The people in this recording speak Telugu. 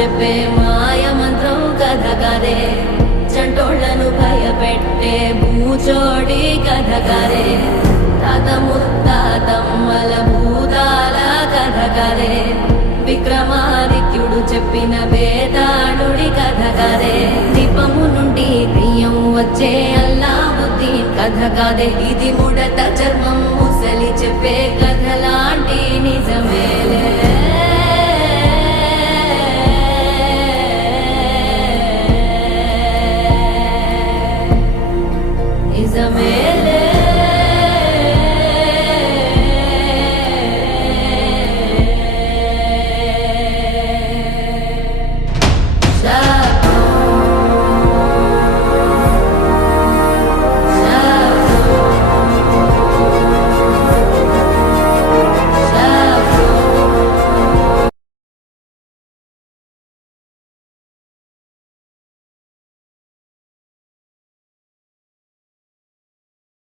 చెప్పే మాయ మంత్రం కథ కదే, చంటోళ్లను భయపెట్టే భూచోడి కథ కదే, తాత ముత్తాతమ్మల భూతాల కథ కదే, విక్రమాదిత్యుడు చెప్పిన వేదాళుడి కథ కదే, దీపము నుండి బియ్యం వచ్చే అల్లావుద్దీన్ కథ కదే, ఇది ముడత చర్మం ముసలి చెప్పే కథ లాంటి నిజమే.